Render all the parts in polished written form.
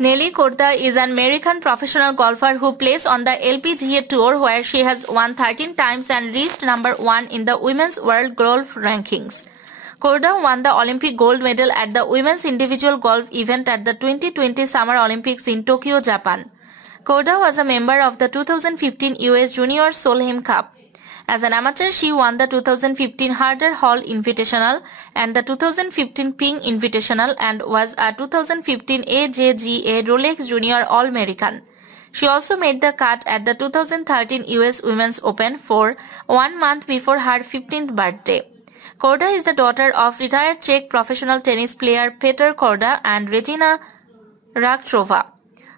Nelly Korda is an American professional golfer who plays on the LPGA Tour, where she has won 13 times and reached number 1 in the Women's World Golf Rankings. Korda won the Olympic gold medal at the women's individual golf event at the 2020 Summer Olympics in Tokyo, Japan. Korda was a member of the 2015 US Junior Solheim Cup. As an amateur, she won the 2015 Harder Hall Invitational and the 2015 Ping Invitational and was a 2015 AJGA Rolex Junior All-American. She also made the cut at the 2013 US Women's Open for 1 month before her 15th birthday. Korda is the daughter of retired Czech professional tennis player Petr Korda and Regina Raktrova.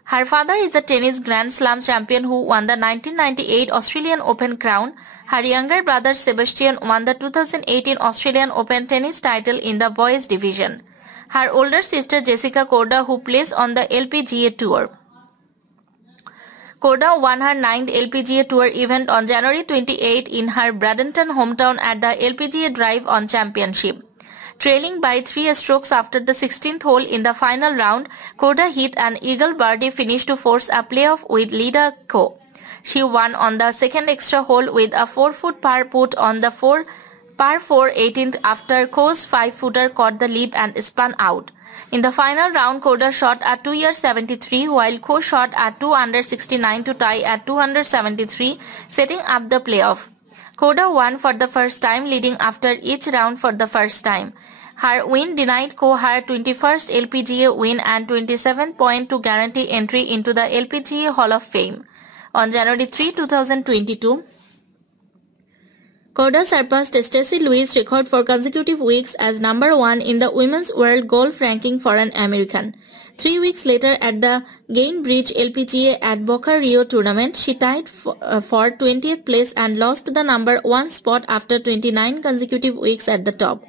Her father is a tennis Grand Slam champion who won the 1998 Australian Open crown. Her younger brother Sebastian won the 2018 Australian Open tennis title in the boys division. Her older sister Jessica Korda, who plays on the LPGA Tour. Korda won her 9th LPGA Tour event on January 28 in her Bradenton hometown at the LPGA Drive-On Championship. Trailing by 3 strokes after the 16th hole in the final round, Korda hit an eagle birdie finish to force a playoff with Lydia Ko. She won on the second extra hole with a 4-foot par putt on the par 4 18th after Ko's 5-footer caught the lead and spun out. In the final round, Korda shot a 2-73 while Ko shot a 2-69 to tie at 273, setting up the playoff. Korda won for the first time, leading after each round for the first time. Her win denied Ko her 21st LPGA win and 27 points to guarantee entry into the LPGA Hall of Fame. On January 3, 2022, Korda surpassed Stacey Louis' record for consecutive weeks as number 1 in the Women's World Golf Ranking for an American. 3 weeks later at the Gainbridge LPGA at Boca Rio tournament, she tied for 20th place and lost the number 1 spot after 29 consecutive weeks at the top.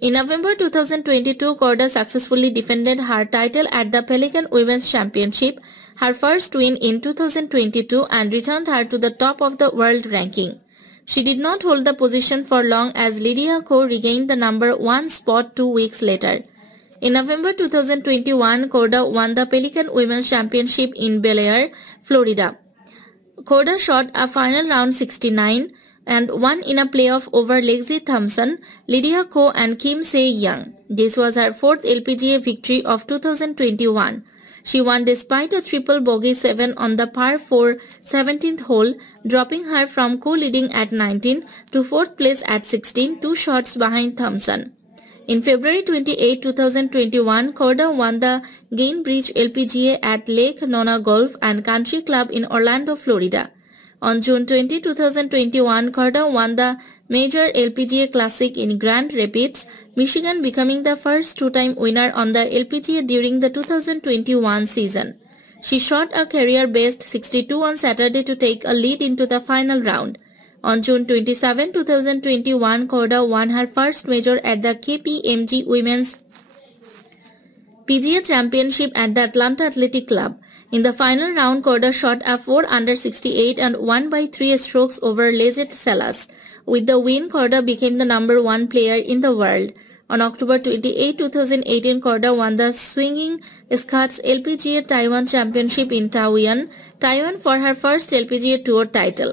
In November 2022, Korda successfully defended her title at the Pelican Women's Championship, her first win in 2022, and returned her to the top of the world ranking. She did not hold the position for long as Lydia Ko regained the number 1 spot 2 weeks later. In November 2021, Korda won the Pelican Women's Championship in Bel Air, Florida. Korda shot a final round 69 and won in a playoff over Lexi Thompson, Lydia Ko and Kim Se-young. This was her 4th LPGA victory of 2021. She won despite a triple bogey 7 on the par 4 17th hole, dropping her from co-leading at 19 to 4th place at 16, 2 shots behind Thompson. In February 28, 2021, Korda won the Gainbridge LPGA at Lake Nona Golf and Country Club in Orlando, Florida. On June 20, 2021, Korda won the Major LPGA Classic in Grand Rapids, Michigan, becoming the first 2-time winner on the LPGA during the 2021 season. She shot a career-best 62 on Saturday to take a lead into the final round. On June 27, 2021, Korda won her first major at the KPMG Women's PGA Championship at the Atlanta Athletic Club. In the final round, Korda shot a 4-68 and won by 3 strokes over Lizette Salas. With the win, Korda became the number 1 player in the world. On October 28, 2018, Korda won the Swinging Scots LPGA Taiwan Championship in Taoyuan, Taiwan for her first LPGA Tour title.